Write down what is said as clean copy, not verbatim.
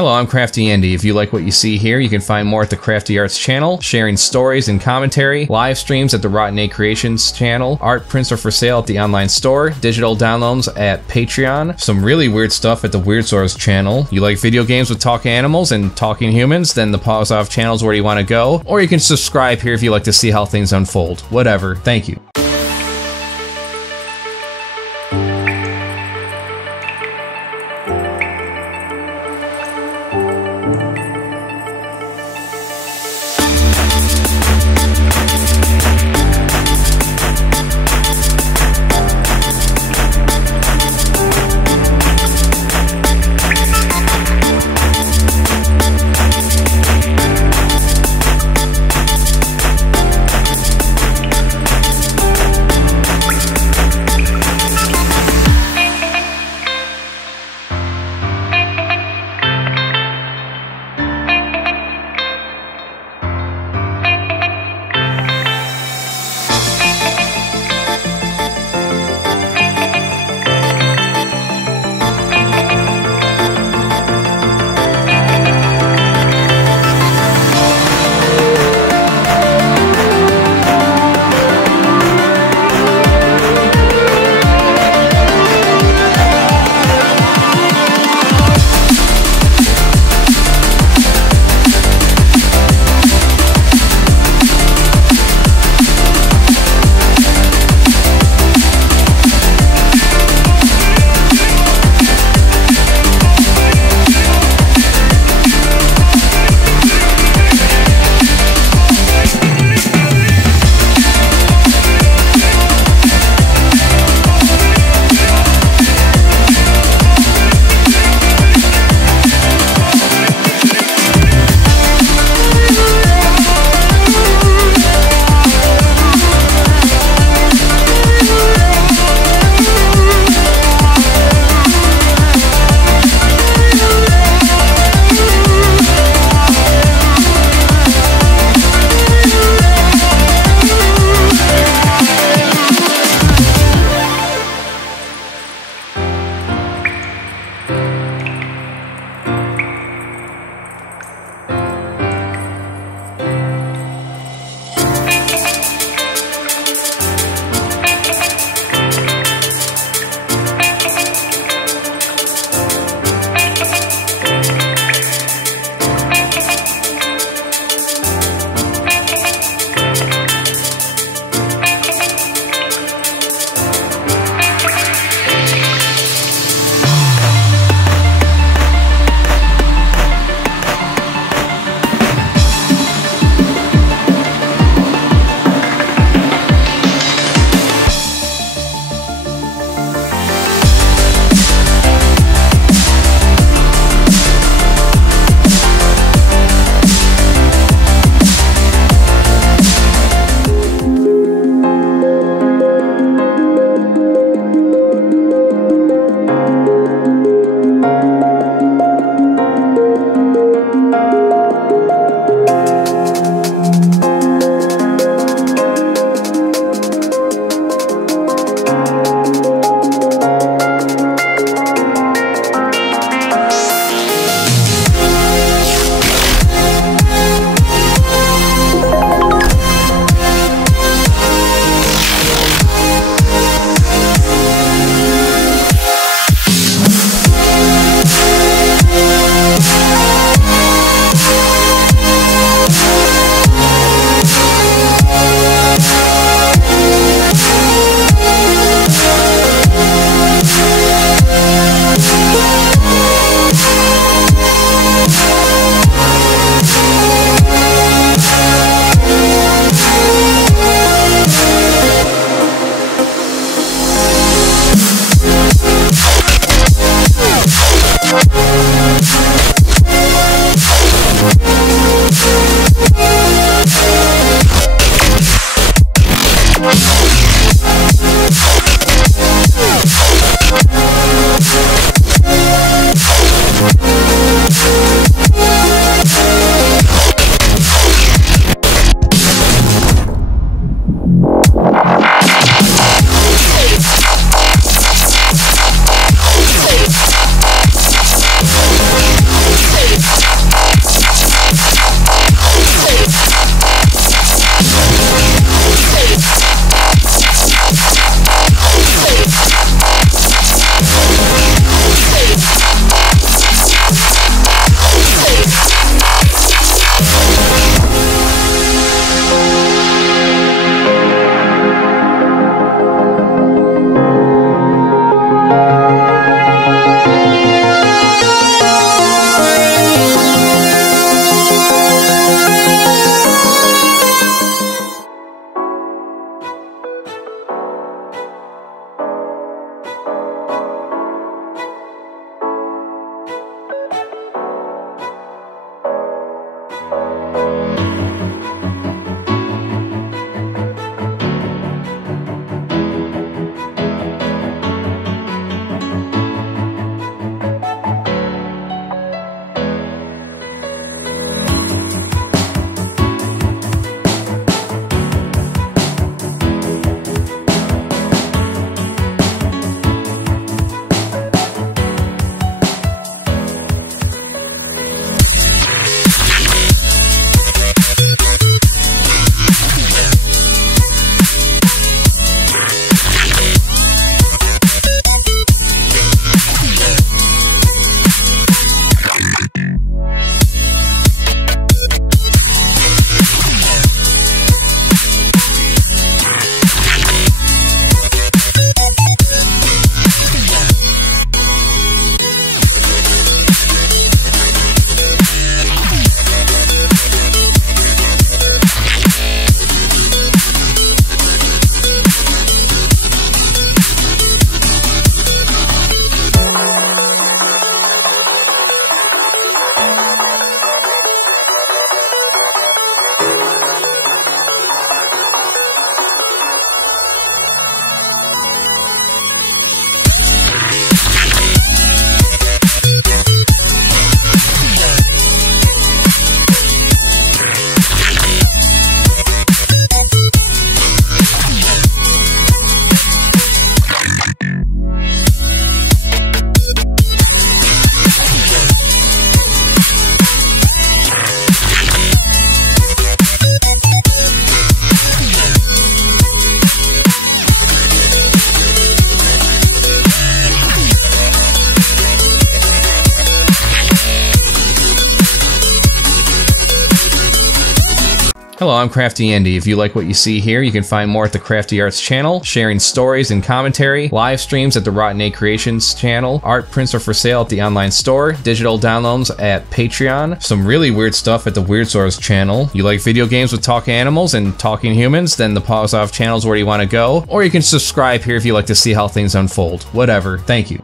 Hello, I'm Crafty Andy. If you like what you see here, you can find more at the Crafty Arts channel, sharing stories and commentary, live streams at the Rotten A Creations channel, art prints are for sale at the online store, digital downloads at Patreon, some really weird stuff at the Weird Source channel. You like video games with talking animals and talking humans? Then the Pause Off channel is where you want to go. Or you can subscribe here if you like to see how things unfold. Whatever. Thank you. Hello, I'm Crafty Andy. If you like what you see here, you can find more at the Crafty Arts channel, sharing stories and commentary, live streams at the Rotten A Creations channel, art prints are for sale at the online store, digital downloads at Patreon, some really weird stuff at the Weird Source channel. You like video games with talking animals and talking humans, then the Pause Off channel is where you want to go, or you can subscribe here if you like to see how things unfold. Whatever. Thank you.